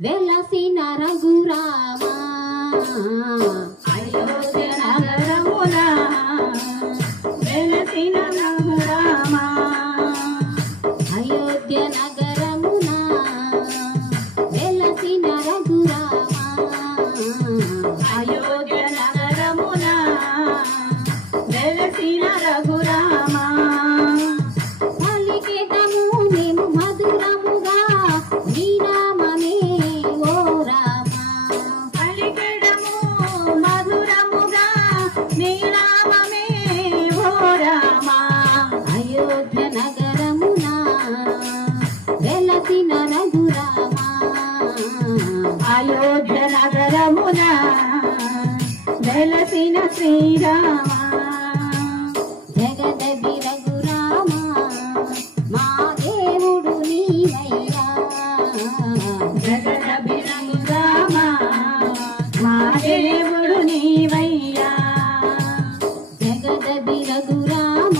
వెలసిన రఘురామ అయోధ్య నగరమున వెలసిన రఘురామ అయోధ్య నగరమున వెలసిన రఘురామ అయోధ్య నగరమున వెలసిన రఘురామ పలికెదము మేము మధురముగా నీ నామమే ఓ రామ పలికెదము మధురముగా నీ నామమే ఓ రామ అయోధ్య నగరమున వెలసిన రఘురామ అయోధ్య నగరమున వెలసిన శ్రీరామ జగదబి రఘురామ మా దేవుడు నీవయ్యా జగదబి రఘురామ మా దేవుడు నీవయ్యా జగదబి రఘురామ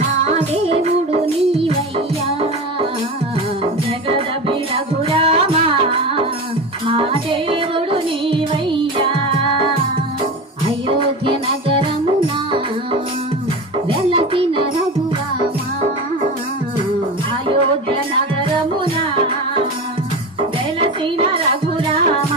మా దేవుడు నీవయ్యా జగదబి రఘురామ మా దేవుడు నీవయ్యా అయోధ్య నగరమున వెలసిన రఘురామ అయోధ్య నగరమున వెలసిన రఘురామ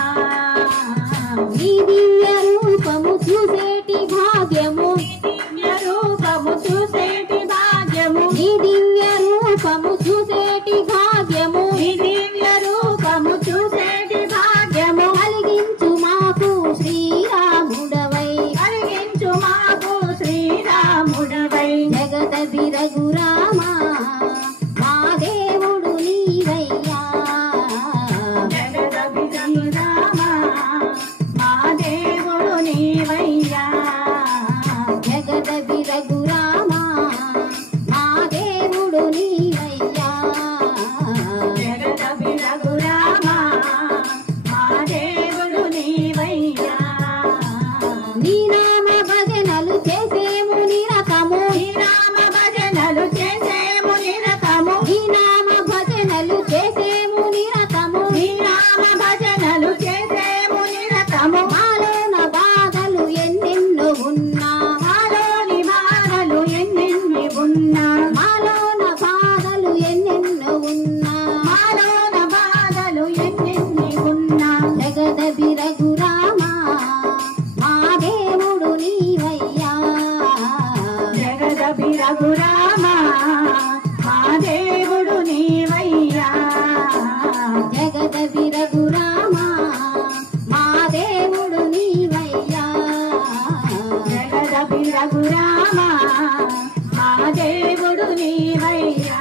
నీ దివ్య రూపము చూసేటి భాగ్యము దివ్య రూపము చూసేటి భాగ్యము నీ దివ్య రూపము చూసేటి భాగ్యము నీ దివ్య రూపము చూసేటి భాగ్యము కలిగించు మాకు శ్రీరాముడవై కలిగించు మాకు శ్రీరాముడవై జగదబి రఘురామ మా దేవుడు నీవయ్యా జగదబి రఘురామ మా దేవుడు నీవయ్యా జగదబి రఘురామ మా దేవుడు నీవయ్యా జగదబి రఘురామ మా దేవుడు నీవయ్యా నీ నామ భజనలు చేసేము నిరతము నీ నామ భజనలు చేసేము నిరతము నీ నామ భజనలు చేసేము నిరతము నీ నామ భజనలు చేసేము నిరతము మాలోన బాధలు ఎన్నెన్నో ఉన్నా మాలోని బాధలు ఎన్నెన్ని ఉన్నా మాలోన బాధలు ఎన్నెన్నో ఉన్నా మాలోన బాధలు ఎన్నెన్ని ఉన్నా జగదబి రఘురామ మా దేవుడు నీవయ్యా జగదబి రఘురామ మా దేవుడు నీవయ్యా జగదబి రఘురామ మా దేవుడు నీవయ్యా జగదబి రఘురామ మా దేవుడు నీవయ్యా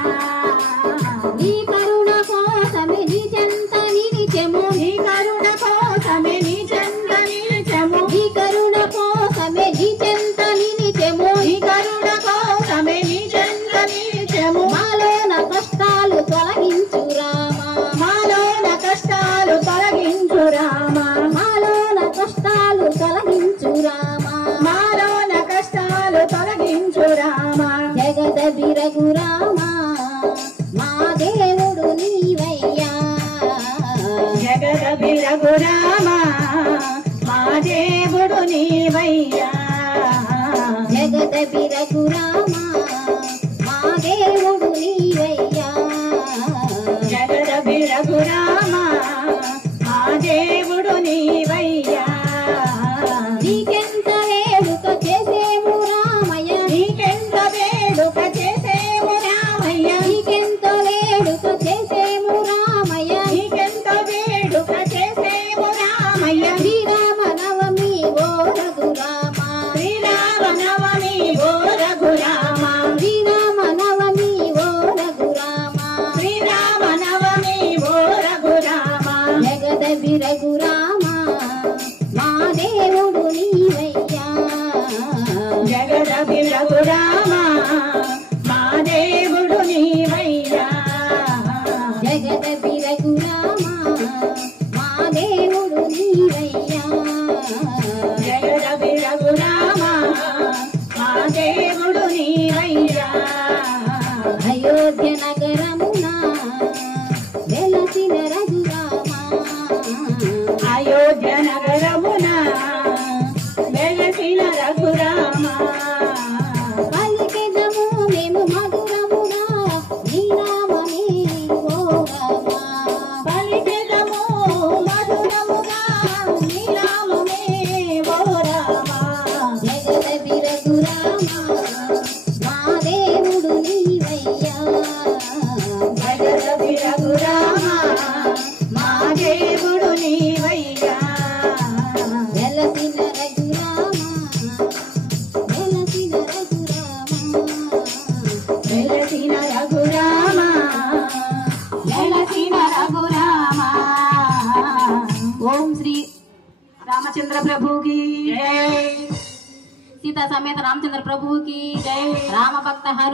నీ కరుణ కోసమే నీ చెంత నిలిచెము నీ కరుణ కోసమే నీ చెంత నిలిచెము నీ కరుణ కోసమే నీ చెంత నిలిచెము నీ కరుణ కోసమే నీ చెంత నిలిచెము మాలోన కష్టాలు తొలగించు రామ మాలోన కష్టాలు తొలగించు రామ మాలోన కష్టాలు తొలగించు రామ మాలోన కష్టాలు తొలగించు రామ జగదబి రఘురామ మా దేవుడు నీవయ్యా జగదబి రఘురామ మా దేవుడు నీవయ్యా జగదబి రఘురామ మా దేవుడు నీవయ్యా జగదబి రఘురామ మా దేవుడు నీవయ్యా నీకెంత వేడుక చేసేము రామయ్య నీకెంత వేడుక చేసేము రామయ్య నీకెంత వేడుక చేసేము రామయ్య నీకెంత వేడుక చేసేము రామయ్య శ్రీరామ నవమి ఓ రఘురామ శ్రీరామ నవమి ఓ రఘురామ వెలసిన రఘురామ వెలసిన రఘురామ ఓం శ్రీ రామచంద్ర ప్రభుకి జై సీతా సమేత రామచంద్ర ప్రభుకి రామ భక్త